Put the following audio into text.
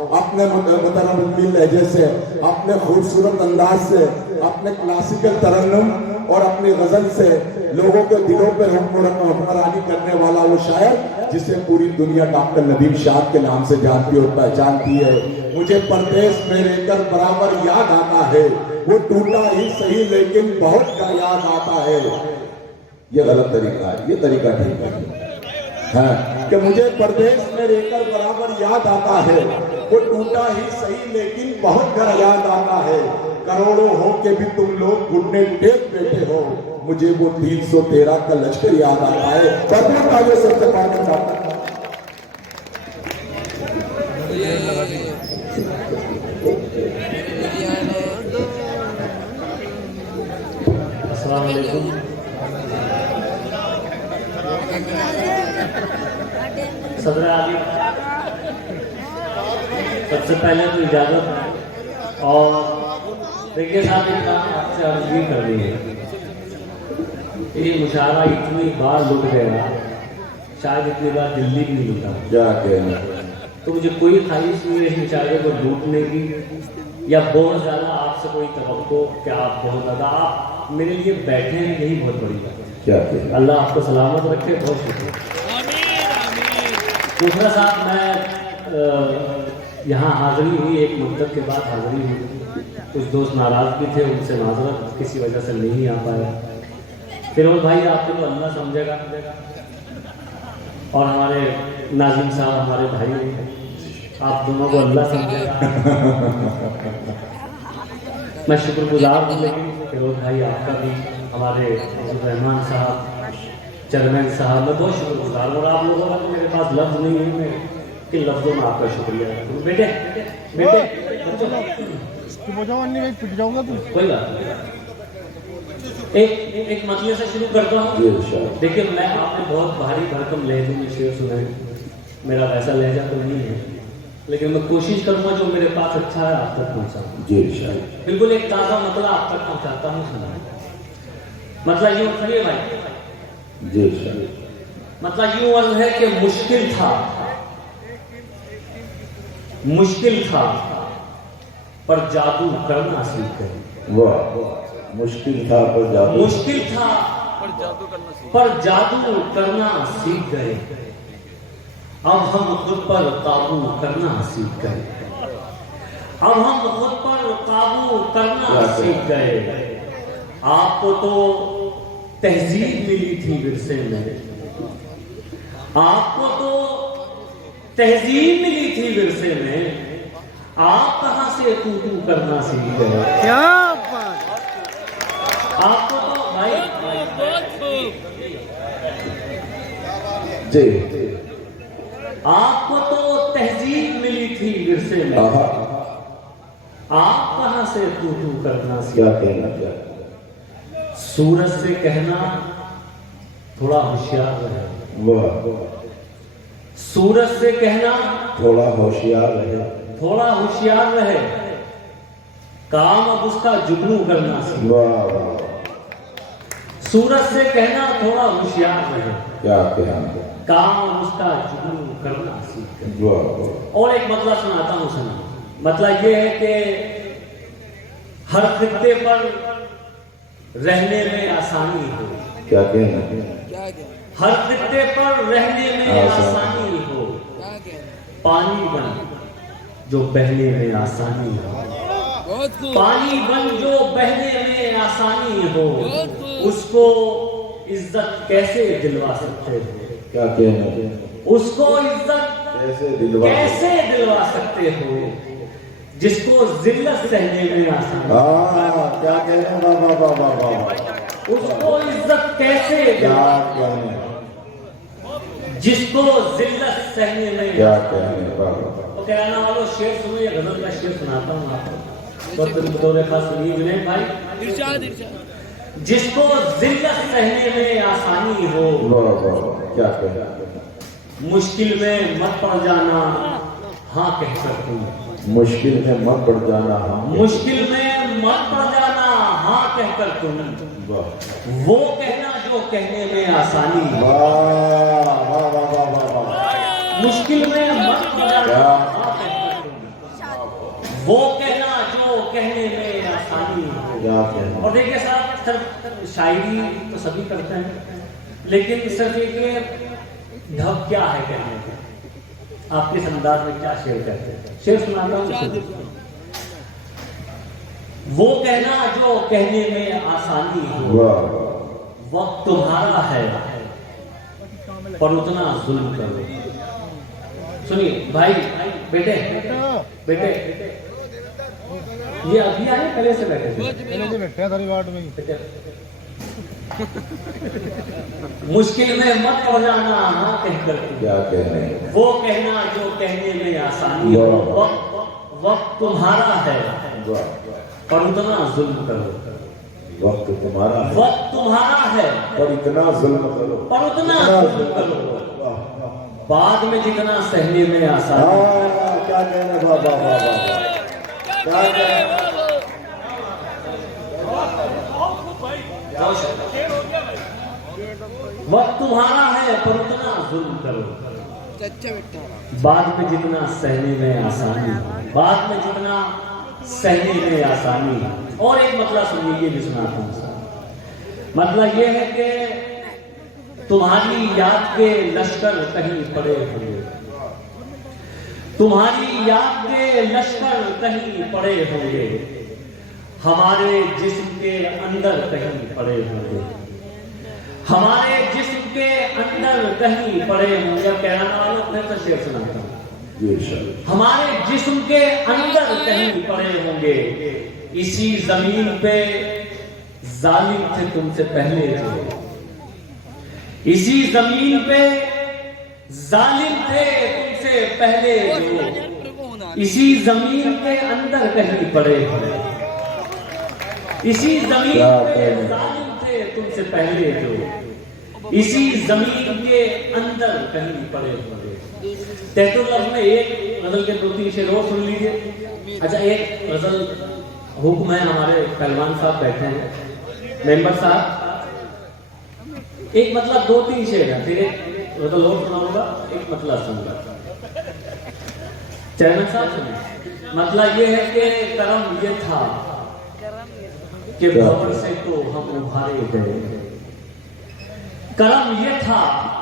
अपने मुतनव्वी लहजे से, अपने खूबसूरत अंदाज से, अपने क्लासिकल तरन्नुम और अपनी गजल से लोगों के दिलों पर हुक्मरानी करने वाला वो शायर जिसे पूरी दुनिया डॉक्टर नदीम शाह के नाम से जानती और पहचानती है। मुझे परदेश में रहकर बराबर याद आता है, वो टूटा ही सही लेकिन बहुत याद आता है। ये गलत तरीका है, ये तरीका ठीक है। हाँ, कि मुझे परदेश में रहकर बराबर याद आता है, वो टूटा ही सही लेकिन बहुत घर याद आता है। करोड़ों हो के भी तुम लोग घुटने टेक बैठे हो, मुझे वो 313 का लश्कर याद आता है। बदलू का जो सबसे पहले अस्सलाम वालेकुम। सदर आली, सबसे पहले तो इजाजत और देखिए साहब एक काम आपसे अर्ज भी कर दी है। ये मुशायरा इतनी बार लुट गया, शायद इतनी बार दिल्ली भी नहीं लुटा। क्या कहना, तो मुझे कोई ख्वाहिश नहीं है इस मुशायरे को लूटने की या बहुत ज़्यादा आपसे कोई तवक्को कि आप बहुत ज़्यादा आप मेरे लिए बैठे हैं, यही बहुत बड़ी बात है। क्या कहना, अल्लाह आपको सलामत रखे, बहुत शुक्रिया। दूसरा साहब, मैं यहाँ हाजिरी हुई, एक मुद्दत के बाद हाजिरी हुई। कुछ दोस्त नाराज़ भी थे, उनसे माजरत किसी वजह से नहीं आ पाया। फिरोज भाई आपको तो अल्लाह समझेगा और हमारे नाजिम साहब हमारे भाई हैं, आप दोनों को अल्लाह समझेगा। मैं शुक्रगुजार हूँ, लेकिन फिरोज भाई आपका भी, हमारे रहमान साहब, चेयरमैन साहब, मैं बहुत शुक्रगुजार हूँ। और आप लोगों का तो मेरे पास लफ्ज़ नहीं है, मैं किन लफ्ज़ों में आपका शुक्रिया है। बेटे पिट जाऊंगा तू। कोई बात नहीं, एक मसले से शुरू करता हूँ। देखिए, मैं आपने बहुत भारी भरकम लहजे में शेर सुनाए, मेरा वैसा लहजा तो नहीं है, लेकिन मैं कोशिश करूंगा जो मेरे पास अच्छा है आप तक पहुँचाऊँ। जी शायद बिल्कुल एक ताज़ा मतलब आप तक पहुँचाता हूँ, सुना। मतलब यूँ खड़िए भाई, जी शायद मतलब यूँ अर्ज है कि मुश्किल था पर जादू करना सीख गए। वाह, मुश्किल था पर जादू, मुश्किल था पर जादू करना सीख गए। अब हम खुद पर काबू करना सीख गए। अब हम खुद पर काबू करना सीख गए। आपको तो तहजीब मिली थी विरसे में, आपको तो तहजीब मिली थी विरसे में, आप कहां से तू करना सीख गए। क्या बात, आपको तो भाई जी, आपको तो तहजीब मिली थी विरसे में, आप कहां से तू करना सीख। क्या कहना, क्या सूरज से कहना थोड़ा होशियार रहे। वाह, सूरज से कहना थोड़ा होशियार रहे, थोड़ा होशियार रहे, काम अब उसका जुगनू करना सीखे। वाह वाह, सूरज से कहना थोड़ा होशियार रहे, क्या कहना, काम अब उसका जुगनू करना सीखे। वाह वाह, और एक मतलब सुनाता हूँ, सुना। मतलब ये है कि हर खित्ते पर रहने में आसानी हो। क्या कहना, हर खित्ते पर रहने में आसानी हो, पानी बन जो बहने में आसानी हो। पानी बन जो बहने में आसानी हो, उसको इज्जत कैसे दिलवा सकते हो। क्या कहना, उसको इज्जत कैसे दिलवा सकते हो जिसको जिल्लत सहने में आसानी। क्या कहना, वाह वाह वाह वाह, उसको इज्जत कैसे क्या कहना, जिसको जिल्लत सहने में। क्या कहना, वाह वाह, तो कहना वालों शेर सुनो, या गजल का शेर सुनाता हूँ आपको, तो तुम बतौर खास सुनिए विनय भाई। इरशाद जिसको जिल्लत सहने में आसानी हो, वाह वाह, क्या कहना, मुश्किल में मत पड़ जाना हाँ कहकर तुम। मुश्किल में मत पड़ जाना, हाँ मुश्किल में मत पड़ जाना हाँ कहकर तुम। वाह वो कहना जो कहने में आसानी। वाह वाह वाह वाह वाह, मुश्किल में मत पड़ जाना हाँ कहकर तुम। वो कहना जो कहने में आसानी हो। और देखिए साहब, सिर्फ शायरी तो सभी करते हैं, लेकिन सिर्फ एक ढब क्या है कहने का, आपके इस अंदाज में क्या शेर कहते हैं। शेर सुनाता हूँ। वो कहना जो कहने में आसानी हो, वक्त तुम्हारा है पर उतना जुल्म करो। सुनिए भाई, बेटे बेटे, ये अभी आए पहले से बैठे थे? पहले से बैठे हैं वार्ड में ही। मुश्किल में मत पड़ जाना हाँ कहकर, क्या कहने, वो कहना जो कहने में आसानी हो, वक्त तुम्हारा है पर उतना जुल्म करो। वक्त तुम्हारा है, वक्त तुम्हारा है पर इतना जुल्म करो, पर उतना जुल्म करो, बाद में जितना सहने में आसानी। क्या कहने, बाबा बाबा, क्या कहने। वक्त तुम्हारा है पर उतना जुल्म करो, बाद में जितना सहने में आसानी, बाद में जितना सहने में आसानी। और एक मतलब सुनिए, ये भी सुनाता हूँ। मतलब ये है कि तुम्हारी याद के लश्कर कहीं पड़े होंगे, तुम्हारी याद के लश्कर कहीं पड़े होंगे, हमारे जिस्म के अंदर कहीं पड़े होंगे, हमारे जिस्म के अंदर कहीं पड़े होंगे। कहना वालों मैं तो शेर सुनाता हूँ। हमारे जिस्म के अंदर कहीं पड़े होंगे, इसी जमीन पे जालिम थे तुमसे पहले जो, इसी जमीन पे जालिम थे तुमसे पहले जो, इसी जमीन के अंदर कहीं पड़े होंगे, इसी जमीन पे जालिम थे तुमसे पहले जो, इसी जमीन के अंदर कहीं पड़े होंगे। टैटू लफ्ज़ में एक गजल के 2-3 शेर और सुन लीजिए। अच्छा, एक गजल हुक्म है, हमारे पहलवान साहब बैठे हैं, मेंबर साहब, एक मतलब 2-3 शेर है, फिर एक गजल और सुनाऊंगा, एक मतलब सुनूंगा। चेयरमैन साहब सुनिए। मतलब ये है कि करम ये था कि भंवर से तो हम उभारे गए, करम ये था